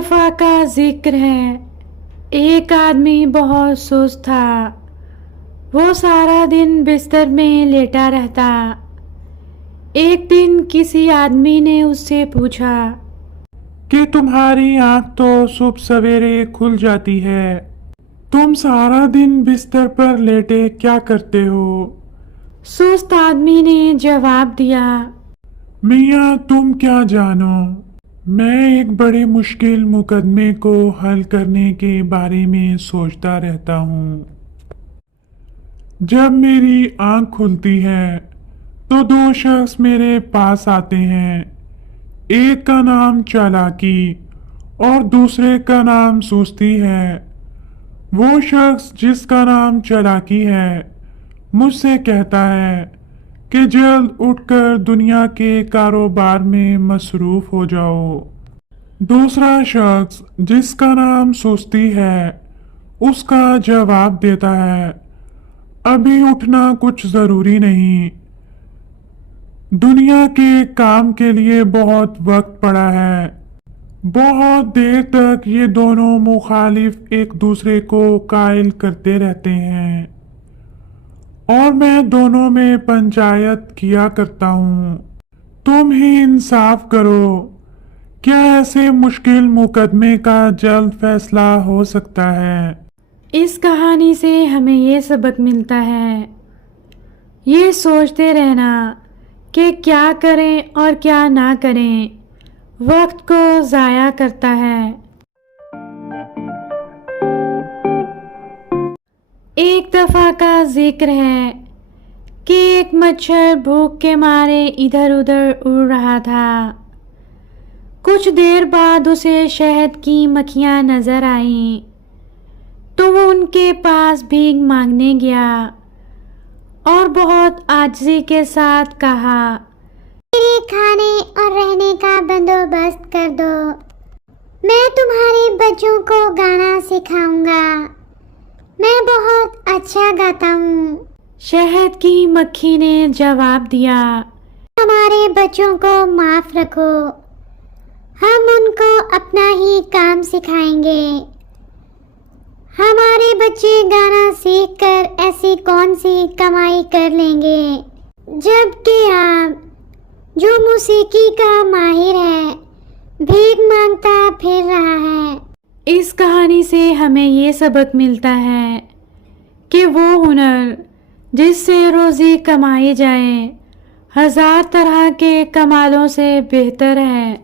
دفعہ کا ذکر ہے، ایک آدمی بہت سست تھا۔ وہ سارا دن بستر میں لیٹا رہتا۔ ایک دن کسی آدمی نے اس سے پوچھا کہ تمہاری آنکھ تو صبح سویرے کھل جاتی ہے، تم سارا دن بستر پر لیٹے کیا کرتے ہو؟ سست آدمی نے جواب دیا، میاں تم کیا جانو، میں ایک بڑے مشکل مقدمے کو حل کرنے کے بارے میں سوچتا رہتا ہوں۔ جب میری آنکھ کھلتی ہے تو دو شخص میرے پاس آتے ہیں، ایک کا نام چالاکی اور دوسرے کا نام سستی ہے۔ وہ شخص جس کا نام چالاکی ہے مجھ سے کہتا ہے کہ جلد اٹھ کر دنیا کے کاروبار میں مصروف ہو جاؤ۔ دوسرا شخص جس کا نام سستی ہے اس کا جواب دیتا ہے، ابھی اٹھنا کچھ ضروری نہیں، دنیا کے کام کے لیے بہت وقت پڑا ہے۔ بہت دیر تک یہ دونوں مخالف ایک دوسرے کو قائل کرتے رہتے ہیں اور میں دونوں میں پنچایت کیا کرتا ہوں۔ تم ہی انصاف کرو، کیا ایسے مشکل مقدمے کا جلد فیصلہ ہو سکتا ہے؟ اس کہانی سے ہمیں یہ سبق ملتا ہے، یہ سوچتے رہنا کہ کیا کریں اور کیا نہ کریں وقت کو ضائع کرتا ہے۔ ایک دفعہ کا ذکر ہے کہ ایک مچھر بھوک کے مارے ادھر ادھر اڑ رہا تھا۔ کچھ دیر بعد اسے شہد کی مکھیاں نظر آئیں تو وہ ان کے پاس بھیک مانگنے گیا اور بہت عاجزی کے ساتھ کہا، میرے کھانے اور رہنے کا بندوبست کر دو، میں تمہارے بچوں کو گانا سکھاؤں گا، میں بہت اچھا گاتا ہوں۔ شہد کی مکھی نے جواب دیا، ہمارے بچوں کو معاف رکھو، ہم ان کو اپنا ہی کام سکھائیں گے۔ ہمارے بچے گانا سیکھ کر ایسی کون سی کمائی کر لیں گے، جبکہ آپ جو موسیقی کا ماہر ہے بھیک مانگتا پھر رہا ہے۔ اس کہانی سے ہمیں یہ سبق ملتا ہے کہ وہ ہنر جس سے روزی کمائی جائے 1000 طرح کے کمالوں سے بہتر ہے۔